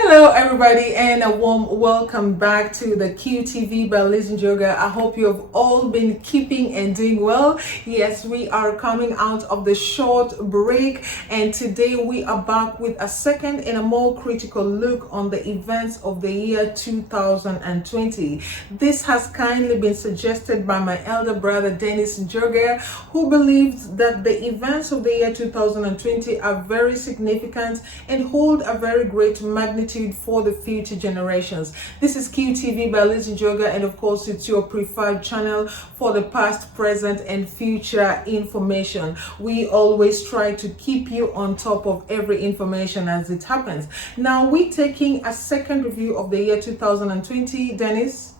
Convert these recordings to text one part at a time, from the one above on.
Hello everybody and a warm welcome back to the Q-TV By Lizzy Njoga. I hope you have all been keeping and doing well. Yes, we are coming out of the short break and today we are back with a second and a more critical look on the events of the year 2020. This has kindly been suggested by my elder brother Dennis Njoga, who believes that the events of the year 2020 are very significant and hold a very great magnitude for the future generations. This is Q-TV by Lizzy Njoga, and of course it's your preferred channel for the past, present and future information. We always try to keep you on top of every information as it happens. Now we're taking a second review of the year 2020, Dennis.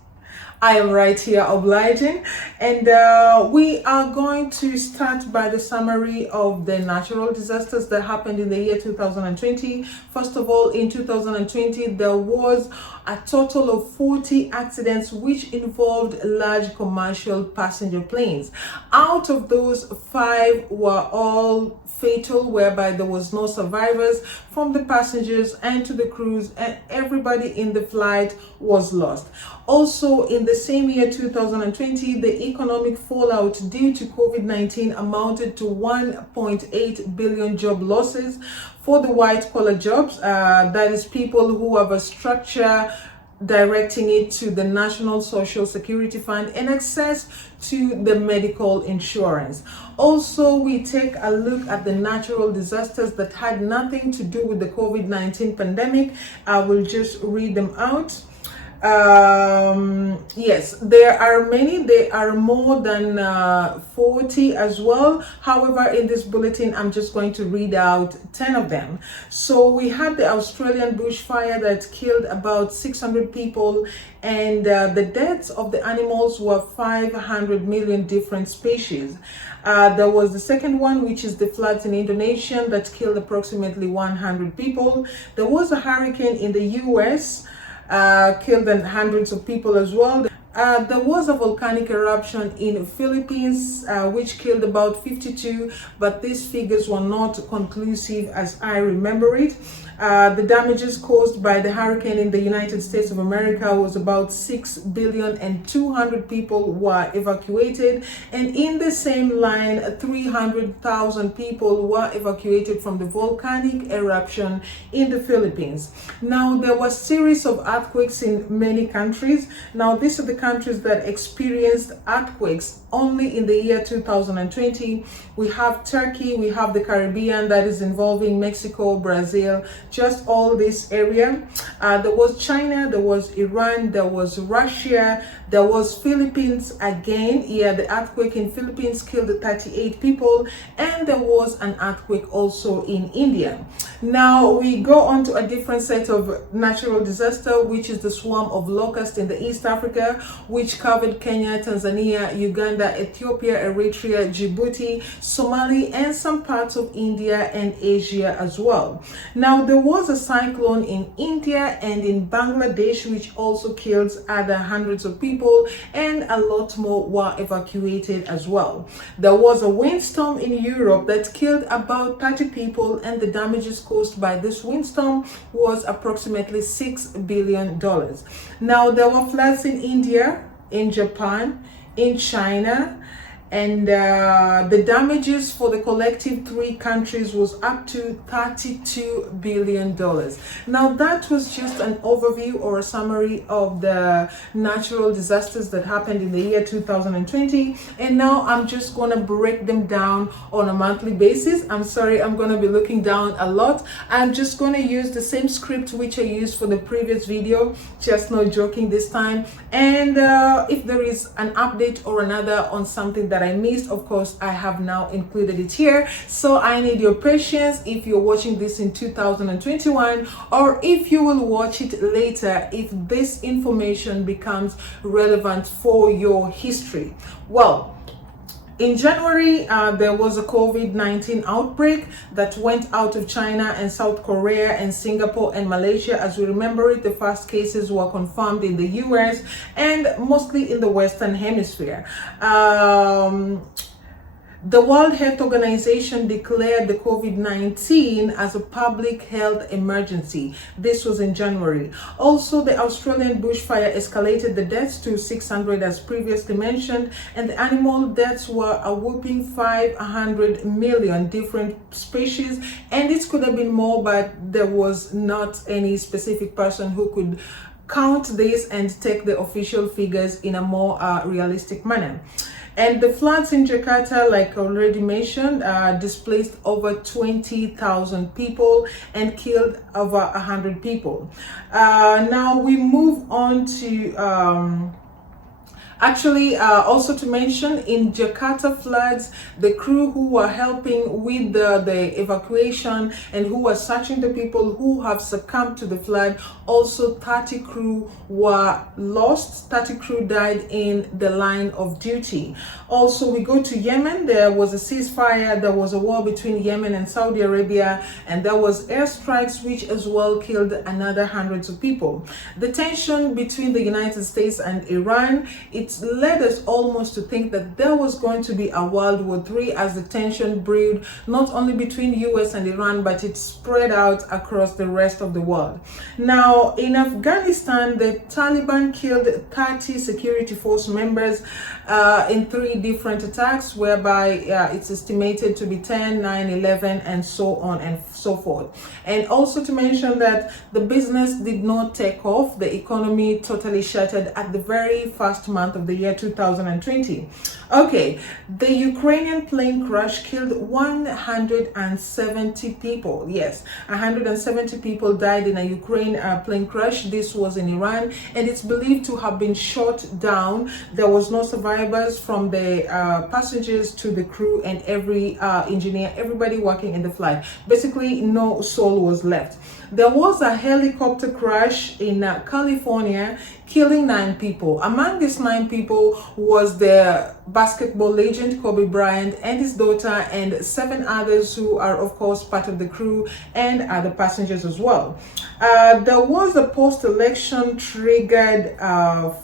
I am right here obliging, and we are going to start by the summary of the natural disasters that happened in the year 2020. First of all, in 2020 there was a total of 40 accidents which involved large commercial passenger planes. Out of those, 5 were all fatal, whereby there was no survivors from the passengers and to the crews, and everybody in the flight was lost. Also, in the same year 2020, the economic fallout due to COVID-19 amounted to 1.8 billion job losses for the white collar jobs, that is people who have a structure directing it to the National Social Security Fund and access to the medical insurance. Also, we take a look at the natural disasters that had nothing to do with the COVID-19 pandemic. I will just read them out. Yes, there are many. There are more than 40 as well. However, in this bulletin I'm just going to read out 10 of them. So we had the Australian bushfire that killed about 600 people, and the deaths of the animals were 500 million different species. There was the second one, which is the floods in Indonesia that killed approximately 100 people. There was a hurricane in the US, killed hundreds of people as well. There was a volcanic eruption in the Philippines, which killed about 52, but these figures were not conclusive as I remember it. The damages caused by the hurricane in the United States of America was about 6 billion and 200 people were evacuated, and in the same line 300,000 people were evacuated from the volcanic eruption in the Philippines. Now there was a series of earthquakes in many countries. Now these are the countries that experienced earthquakes only in the year 2020. We have Turkey, we have the Caribbean, that is involving Mexico, Brazil, just all this area. There was China, there was Iran, there was Russia, there was Philippines again. Yeah, the earthquake in Philippines killed 38 people, and there was an earthquake also in India. Now we go on to a different set of natural disaster, which is the swarm of locusts in the East Africa, which covered Kenya, Tanzania, Uganda, Ethiopia, Eritrea, Djibouti, Somalia, and some parts of India and Asia as well. Now there was a cyclone in India and in Bangladesh, which also killed other hundreds of people, and a lot more were evacuated as well. There was a windstorm in Europe that killed about 30 people, and the damages caused by this windstorm was approximately $6 billion. Now there were floods in India, in Japan, in China, and the damages for the collective 3 countries was up to $32 billion. Now that was just an overview or a summary of the natural disasters that happened in the year 2020, and now I'm just going to break them down on a monthly basis. I'm sorry, I'm going to be looking down a lot. I'm just going to use the same script which I used for the previous video, just not joking this time. And if there is an update or another on something that I missed, of course I have now included it here. So I need your patience if you're watching this in 2021, or if you will watch it later if this information becomes relevant for your history. Well, in January, there was a COVID-19 outbreak that went out of China and South Korea and Singapore and Malaysia. As we remember it, the first cases were confirmed in the US and mostly in the Western Hemisphere. The World Health Organization declared the COVID-19 as a public health emergency. This was in January. Also, the Australian bushfire escalated the deaths to 600 as previously mentioned, and the animal deaths were a whopping 500 million different species, and it could have been more, but there was not any specific person who could count this and take the official figures in a more realistic manner. And the floods in Jakarta, like already mentioned, displaced over 20,000 people and killed over 100 people. Now we move on to also to mention, in Jakarta floods, the crew who were helping with the evacuation and who were searching the people who have succumbed to the flood, also 30 crew were lost. 30 crew died in the line of duty. Also, we go to Yemen. There was a ceasefire. There was a war between Yemen and Saudi Arabia, and there was airstrikes which as well killed another hundreds of people. The tension between the United States and Iran, it led us almost to think that there was going to be a World War III as the tension brewed not only between US and Iran, but it spread out across the rest of the world. Now, in Afghanistan, the Taliban killed 30 security force members in 3 different attacks, whereby it's estimated to be 10, 9, 11, and so on and so forth. And also to mention that the business did not take off. The economy totally shattered at the very first month of the year 2020. Okay, the Ukrainian plane crash killed 170 people. Yes, 170 people died in a Ukraine plane crash. This was in Iran, and it's believed to have been shot down. There was no survivors from the passengers to the crew and every engineer, everybody working in the flight. Basically, no soul was left. There was a helicopter crash in California, killing 9 people. Among these 9 people was the basketball legend Kobe Bryant and his daughter, and 7 others who are of course part of the crew and other passengers as well. There was a post-election triggered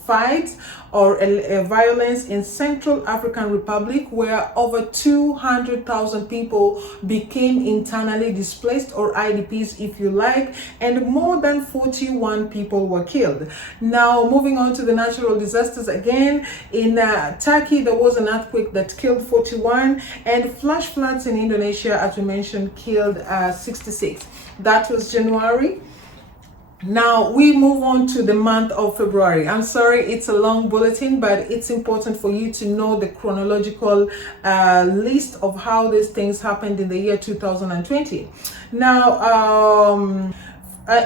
fight or a violence in Central African Republic, where over 200,000 people became internally displaced, or IDPs if you like, and more than 41 people were killed. Now, moving on to the natural disasters again, in Turkey there was an earthquake that killed 41, and flash floods in Indonesia, as we mentioned, killed 66. That was January. Now we move on to the month of February. I'm sorry, it's a long bulletin, but it's important for you to know the chronological list of how these things happened in the year 2020. Now,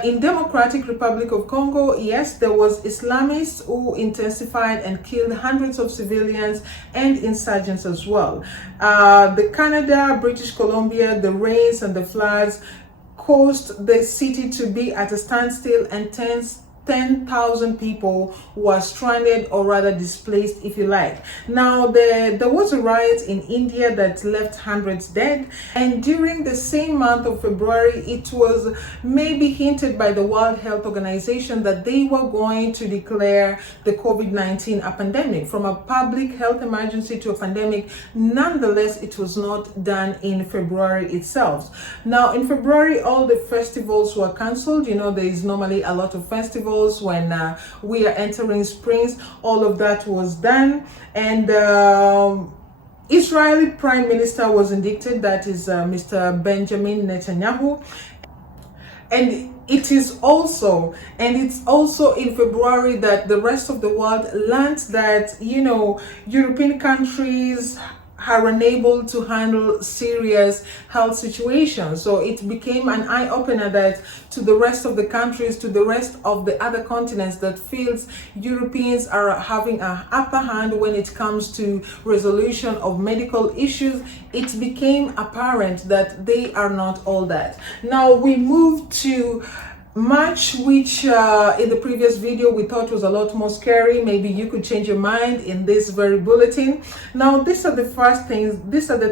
in Democratic Republic of Congo, yes, there was Islamists who intensified and killed hundreds of civilians and insurgents as well. The Canada, British Columbia, the rains and the floods caused the city to be at a standstill, and 10,000 people were stranded, or rather displaced if you like. Now there was a riot in India that left hundreds dead, and during the same month of February it was maybe hinted by the World Health Organization that they were going to declare the COVID-19 a pandemic, from a public health emergency to a pandemic. Nonetheless, it was not done in February itself. Now in February all the festivals were cancelled. You know, there is normally a lot of festivals when we are entering springs. All of that was done, and Israeli Prime Minister was indicted, that is Mr. Benjamin Netanyahu. And it's also in February that the rest of the world learned that, you know, European countries are unable to handle serious health situations. So it became an eye-opener that to the rest of the countries, to the rest of the other continents, that feels Europeans are having an upper hand when it comes to resolution of medical issues. It became apparent that they are not all that. Now we move to March, which in the previous video we thought was a lot more scary. Maybe you could change your mind in this very bulletin. Now these are the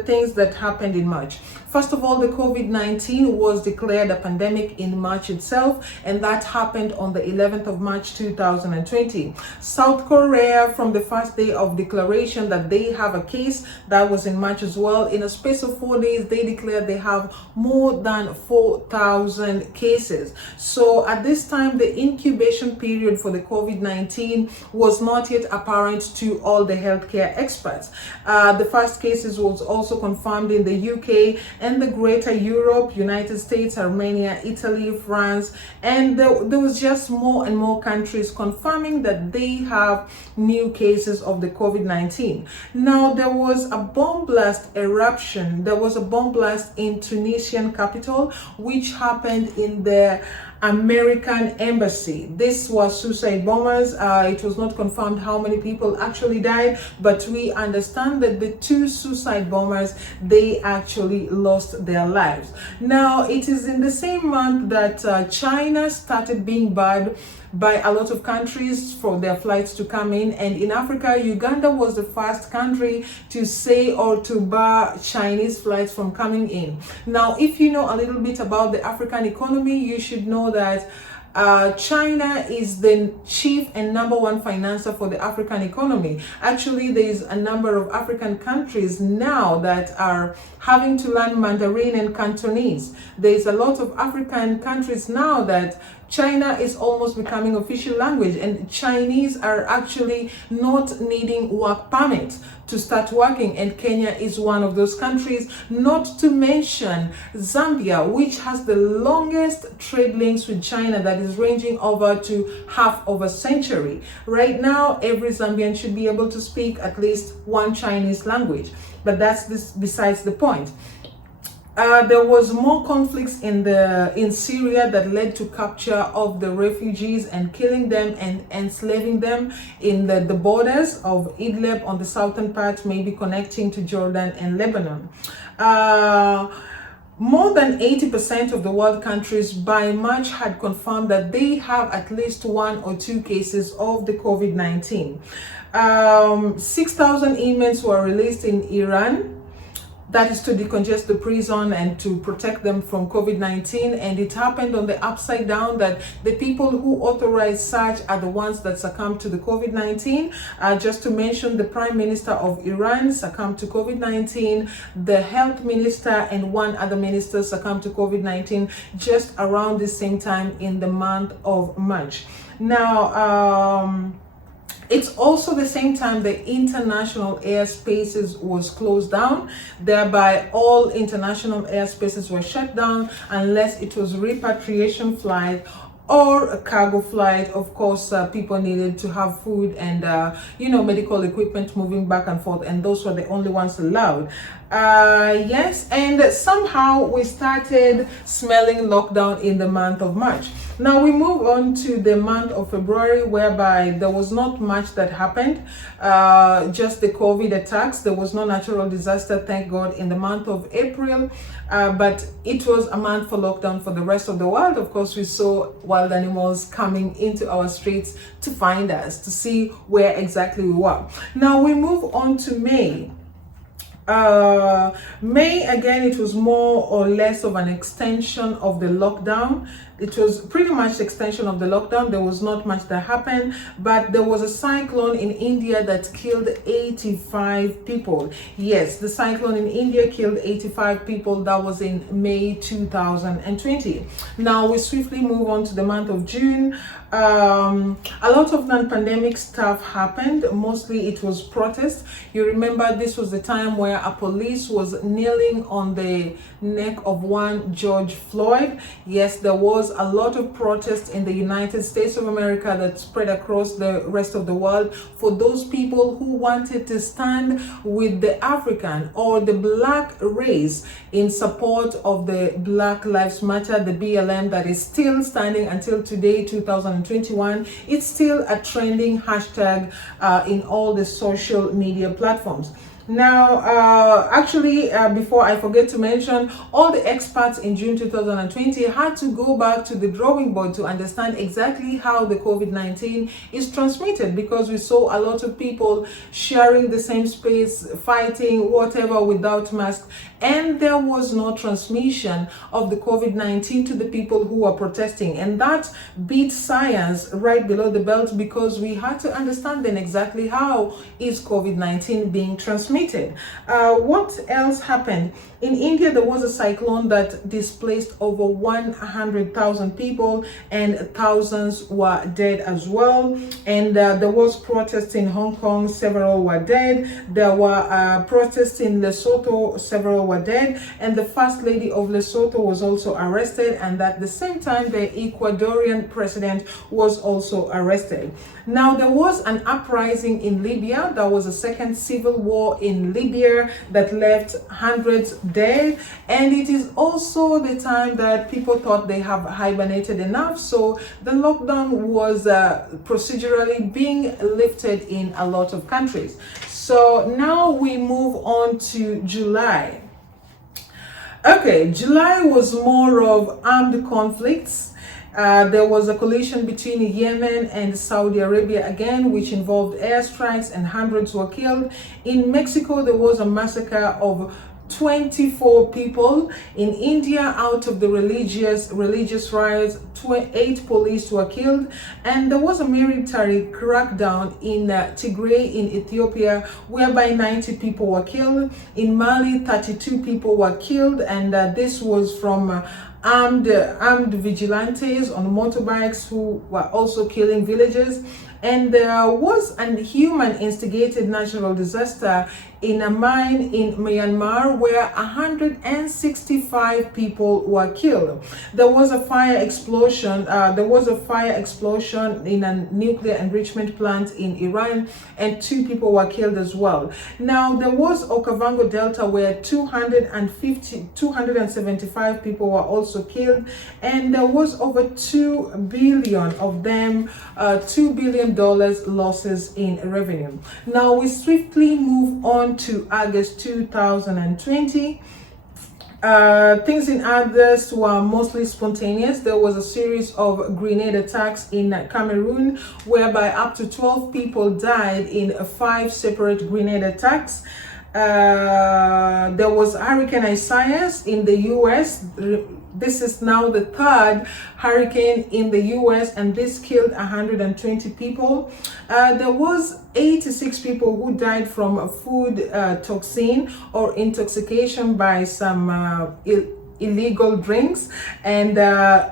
things that happened in March. First of all, the COVID-19 was declared a pandemic in March itself, and that happened on the 11th of March 2020. South Korea, from the first day of declaration that they have a case, that was in March as well, in a space of 4 days, they declared they have more than 4,000 cases. So at this time, the incubation period for the COVID-19 was not yet apparent to all the healthcare experts. The first cases was also confirmed in the UK and the Greater Europe, United States, Armenia, Italy, France, and there was just more and more countries confirming that they have new cases of the COVID-19. Now, there was a bomb blast eruption. There was a bomb blast in Tunisian capital, which happened in the American embassy. This was suicide bombers. It was not confirmed how many people actually died, but we understand that the 2 suicide bombers, they actually lost their lives. Now, it is in the same month that China started being barred by a lot of countries for their flights to come in, and in Africa, Uganda was the first country to say or to bar Chinese flights from coming in. Now, if you know a little bit about the African economy, you should know that China is the chief and number 1 financer for the African economy. Actually, there is a number of African countries now that are having to learn Mandarin and Cantonese. There is a lot of African countries now that China is almost becoming official language, and Chinese are actually not needing work permits to start working, and Kenya is one of those countries, not to mention Zambia, which has the longest trade links with China that is ranging over to half of a century. Right now, every Zambian should be able to speak at least 1 Chinese language, but that's besides the point. There was more conflicts in Syria that led to capture of the refugees and killing them and enslaving them in the borders of Idlib on the southern part, maybe connecting to Jordan and Lebanon. More than 80% of the world countries by March had confirmed that they have at least 1 or 2 cases of the COVID-19. 6,000 inmates were released in Iran. That is to decongest the prison and to protect them from COVID-19. And it happened on the upside down, that the people who authorized such are the ones that succumbed to the COVID-19. Just to mention, the Prime Minister of Iran succumbed to COVID-19. The Health Minister and 1 other minister succumbed to COVID-19 just around the same time in the month of March. Now, it's also the same time the international airspaces was closed down. Thereby, all international airspaces were shut down unless it was repatriation flight or a cargo flight. Of course, people needed to have food and medical equipment moving back and forth, and those were the only ones allowed. Yes, and somehow we started smelling lockdown in the month of March. Now we move on to the month of February, whereby there was not much that happened, just the COVID attacks. There was no natural disaster, thank God, in the month of April, but it was a month for lockdown for the rest of the world. Of course, we saw wild animals coming into our streets to find us, to see where exactly we were. Now we move on to May. May, again, it was more or less of an extension of the lockdown. It was pretty much the extension of the lockdown. There was not much that happened, but there was a cyclone in India that killed 85 people. Yes, the cyclone in India killed 85 people. That was in May 2020. Now we swiftly move on to the month of June. A lot of non-pandemic stuff happened. Mostly it was protests. You remember this was the time where a police was kneeling on the neck of one George Floyd. Yes, there was a lot of protests in the United States of America that spread across the rest of the world for those people who wanted to stand with the African or the black race in support of the Black Lives Matter, the BLM, that is still standing until today, 2021. It's still a trending hashtag in all the social media platforms. Now, before I forget to mention, all the experts in June 2020 had to go back to the drawing board to understand exactly how the COVID-19 is transmitted, because we saw a lot of people sharing the same space, fighting, whatever, without masks. and there was no transmission of the COVID-19 to the people who are protesting. And that beat science right below the belt, because we had to understand then exactly how is COVID-19 being transmitted. What else happened? In India, there was a cyclone that displaced over 100,000 people, and thousands were dead as well. And there was protests in Hong Kong, several were dead. There were protests in Lesotho, several were dead. And the First Lady of Lesotho was also arrested, and at the same time, the Ecuadorian president was also arrested. Now, there was an uprising in Libya. There was a second civil war in Libya that left hundreds dead, and it is also the time that people thought they have hibernated enough, so the lockdown was procedurally being lifted in a lot of countries. So now we move on to July. Okay, July was more of armed conflicts. There was a collision between Yemen and Saudi Arabia again, which involved airstrikes, and hundreds were killed. In Mexico, there was a massacre of 24 people. In India, out of the religious riots, 8 police were killed. And there was a military crackdown in Tigray in Ethiopia, whereby 90 people were killed. In Mali, 32 people were killed, and this was from armed vigilantes on motorbikes who were also killing villagers. And there was a human instigated natural disaster in a mine in Myanmar where 165 people were killed. There was a fire explosion. In a nuclear enrichment plant in Iran, and 2 people were killed as well. Now, there was Okavango Delta where 275 people were also killed, and there was over 2 billion of them, $2 billion losses in revenue. Now we swiftly move on to August 2020. Things in August were mostly spontaneous. There was a series of grenade attacks in Cameroon, whereby up to 12 people died in 5 separate grenade attacks. There was Hurricane Isaias in the US. This is now the 3rd hurricane in the US, and this killed 120 people. There was 86 people who died from food toxin or intoxication by some illegal drinks, and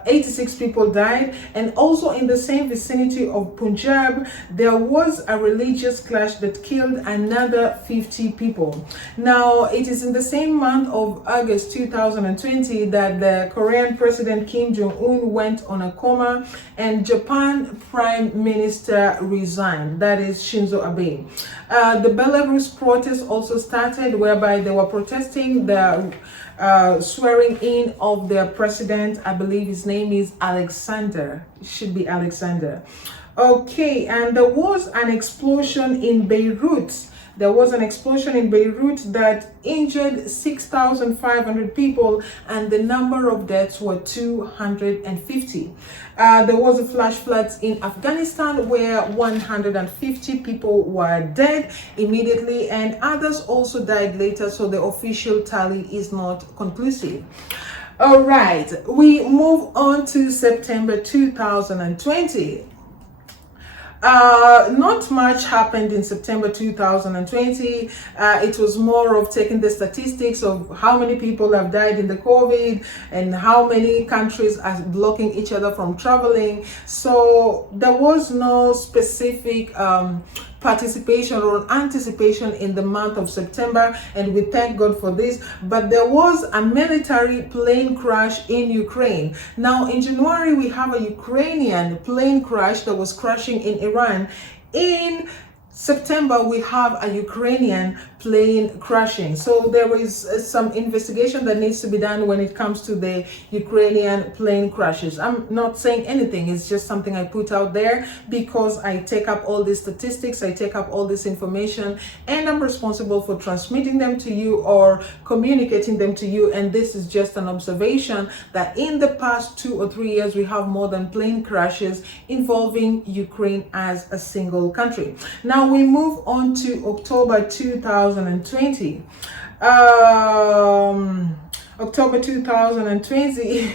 86 people died. And also in the same vicinity of Punjab, there was a religious clash that killed another 50 people. Now, it is in the same month of August 2020 that the Korean President Kim Jong-un went on a coma, and Japan Prime Minister resigned, that is Shinzo Abe. The Belarus protests also started, whereby they were protesting the swearing in of their president. I believe his name is Alexander. It should be Alexander. Okay, and there was an explosion in Beirut. There was an explosion in Beirut that injured 6,500 people, and the number of deaths were 250. There was a flash floods in Afghanistan where 150 people were dead immediately, and others also died later, so the official tally is not conclusive. All right, we move on to September 2020. Not much happened in September 2020. It was more of taking the statistics of how many people have died in the COVID and how many countries are blocking each other from traveling. So there was no specific participation or anticipation in the month of September, and we thank God for this. But there was a military plane crash in Ukraine. Now in January, we have a Ukrainian plane crash that was crashing in Iran. In September, we have a Ukrainian plane crashing. So there is some investigation that needs to be done when it comes to the Ukrainian plane crashes. I'm not saying anything, it's just something I put out there because I take up all these statistics, I take up all this information, and I'm responsible for transmitting them to you or communicating them to you. And this is just an observation that in the past 2 or 3 years, we have more than plane crashes involving Ukraine as a single country. Now, Now we move on to October 2020. October 2020.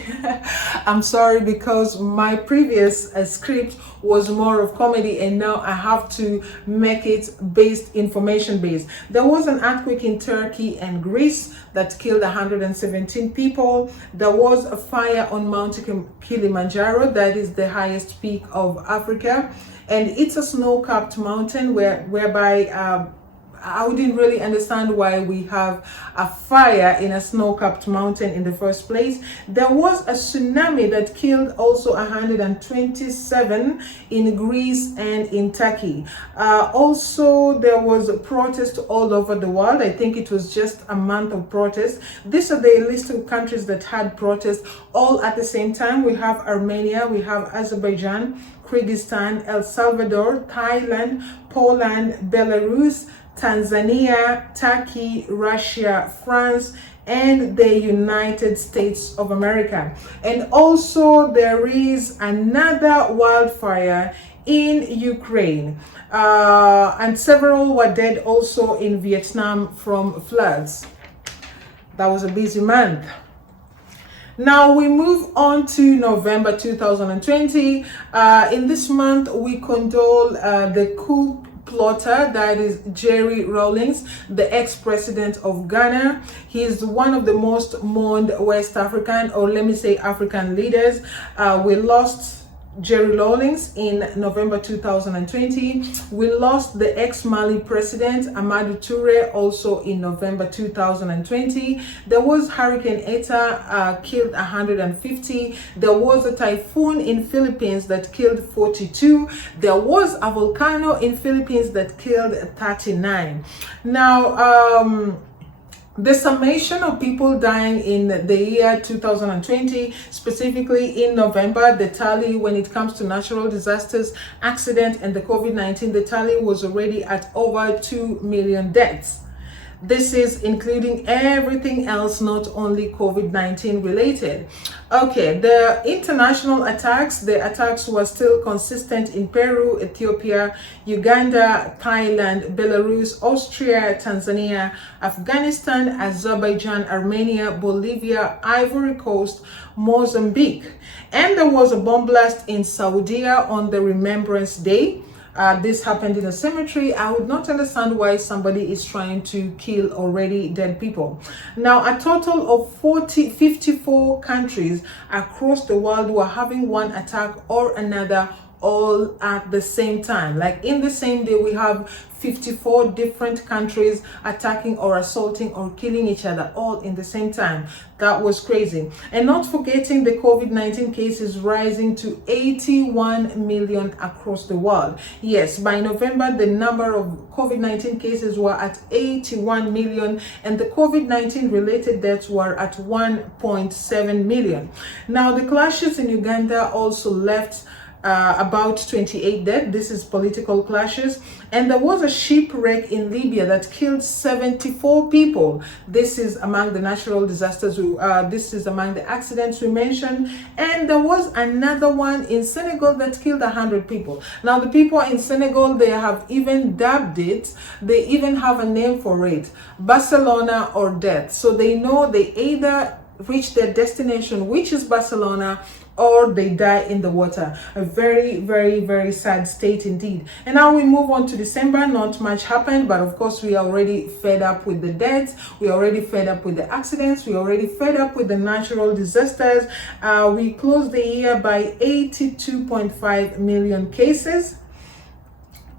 I'm sorry, because my previous script was more of comedy, and now I have to make it information based. There was an earthquake in Turkey and Greece that killed 117 people. There was a fire on Mount Kilimanjaro, that is the highest peak of Africa, and it's a snow-capped mountain whereby I didn't really understand why we have a fire in a snow-capped mountain in the first place. There was a tsunami that killed also 127 in Greece and in Turkey. Also, there was a protest all over the world. I think it was just a month of protest. These are the list of countries that had protests all at the same time. We have Armenia, we have Azerbaijan, Kyrgyzstan, El Salvador, Thailand, Poland, Belarus, Tanzania, Turkey, Russia, France, and the United States of America. And also there is another wildfire in Ukraine, and several were dead also in Vietnam from floods. That was a busy month. Now we move on to November 2020. In this month, we condole the coup plotter, that is Jerry Rawlings, the ex-president of Ghana. He is one of the most mourned West African, or let me say African leaders. We lost Jerry Rawlings in November 2020. We lost the ex-Mali president Amadou Touré also in November 2020. There was Hurricane Eta, killed 150. There was a typhoon in Philippines that killed 42. There was a volcano in Philippines that killed 39. Now, the summation of people dying in the year 2020, specifically in November, the tally when it comes to natural disasters, accident, and the COVID-19, the tally was already at over 2 million deaths. This is including everything else, not only COVID-19 related. Okay, the international attacks, the attacks were still consistent in Peru, Ethiopia, Uganda, Thailand, Belarus, Austria, Tanzania, Afghanistan, Azerbaijan, Armenia, Bolivia, Ivory Coast, Mozambique. And there was a bomb blast in Saudi on the Remembrance Day. This happened in a cemetery. I would not understand why somebody is trying to kill already dead people. Now, a total of 54 countries across the world were having one attack or another all at the same time. Like in the same day, we have 54 different countries attacking or assaulting or killing each other all in the same time. That was crazy. And not forgetting the COVID-19 cases rising to 81 million across the world. Yes, by November, the number of COVID-19 cases were at 81 million, and the COVID-19 related deaths were at 1.7 million. Now, the clashes in Uganda also left about 28 dead. This is political clashes. And there was a shipwreck in Libya that killed 74 people. This is among the natural disasters. This is among the accidents we mentioned. And there was another one in Senegal that killed 100 people. Now, the people in Senegal, they have even dubbed it, they even have a name for it, Barcelona or death. So they know they either reach their destination, which is Barcelona, or they die in the water. A very, very, very sad state indeed. And now we move on to December. Not much happened, but of course we are already fed up with the deaths. We are already fed up with the accidents. We are already fed up with the natural disasters. We closed the year by 82.5 million cases.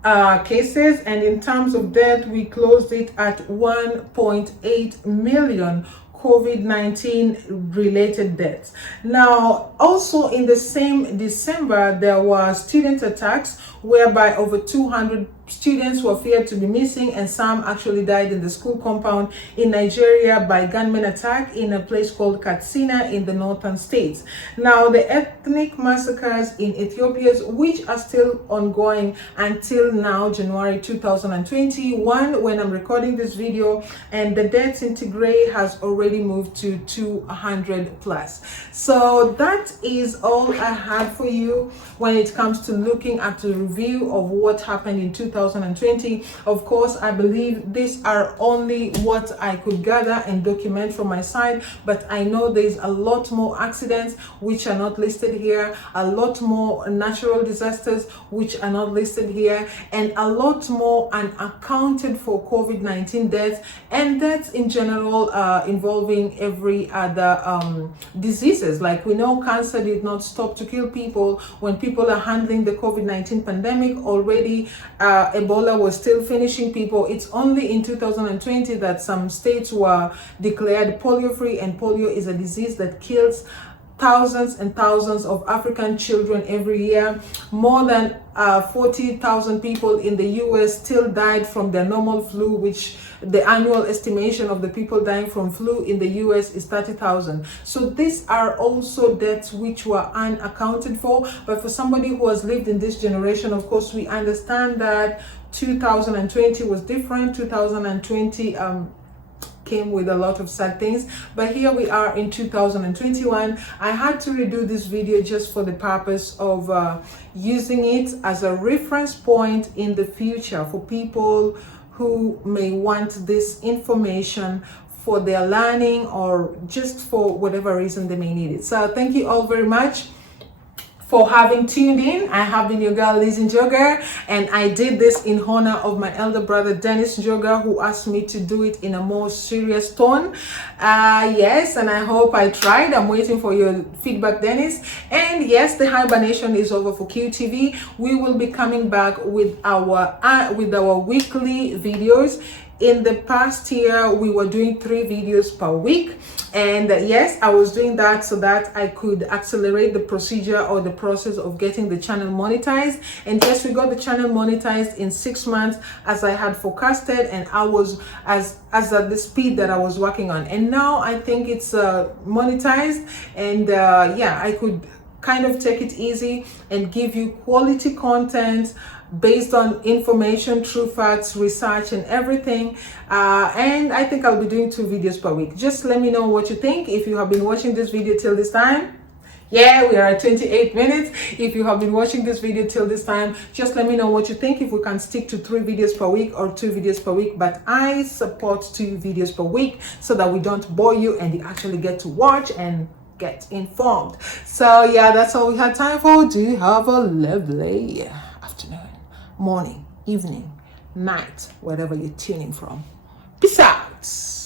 And in terms of death, we closed it at 1.8 million COVID-19 related deaths. Now, also in the same December, there were student attacks whereby over 200 students were feared to be missing, and some actually died in the school compound in Nigeria by gunman attack in a place called Katsina in the northern states. Now, the ethnic massacres in Ethiopia, which are still ongoing until now, January 2021, when I'm recording this video, and the deaths in Tigray has already moved to 200 plus. So that is all I have for you when it comes to looking at the review of what happened in 2020 2020. Of course, I believe these are only what I could gather and document from my side, but I know there's a lot more accidents which are not listed here, a lot more natural disasters which are not listed here, and a lot more unaccounted for COVID-19 deaths and deaths in general involving every other diseases. Like we know cancer did not stop to kill people when people are handling the COVID-19 pandemic. Already Ebola was still finishing people. It's only in 2020 that some states were declared polio free, and polio is a disease that kills thousands and thousands of African children every year. More than 40,000 people in the US still died from their normal flu, which the annual estimation of the people dying from flu in the US is 30,000. So these are also deaths which were unaccounted for. But for somebody who has lived in this generation, of course, we understand that 2020 was different. 2020 came with a lot of sad things, but here we are in 2021. I had to redo this video just for the purpose of using it as a reference point in the future for people who may want this information for their learning or just for whatever reason they may need it. So thank you all very much for having tuned in. I have been your girl Lizzy Njoga, and I did this in honor of my elder brother Dennis Njoga, who asked me to do it in a more serious tone. Yes, and I hope I tried. I'm waiting for your feedback, Dennis. And yes, the hibernation is over for QTV. We will be coming back with our weekly videos. In the past year, we were doing 3 videos per week. And yes, I was doing that so that I could accelerate the procedure or the process of getting the channel monetized. And yes, we got the channel monetized in 6 months as I had forecasted, and I was as at the speed that I was working on. And now I think it's monetized, and yeah, I could kind of take it easy and give you quality content based on information, true facts, research, and everything. And I think I'll be doing 2 videos per week. Just let me know what you think. If you have been watching this video till this time, yeah, we are at 28 minutes. If you have been watching this video till this time, just let me know what you think, if we can stick to 3 videos per week or 2 videos per week. But I support 2 videos per week so that we don't bore you and you actually get to watch and get informed. So yeah, that's all we had time for. Do have a lovely afternoon, morning, evening, night, wherever you're tuning from. Peace out.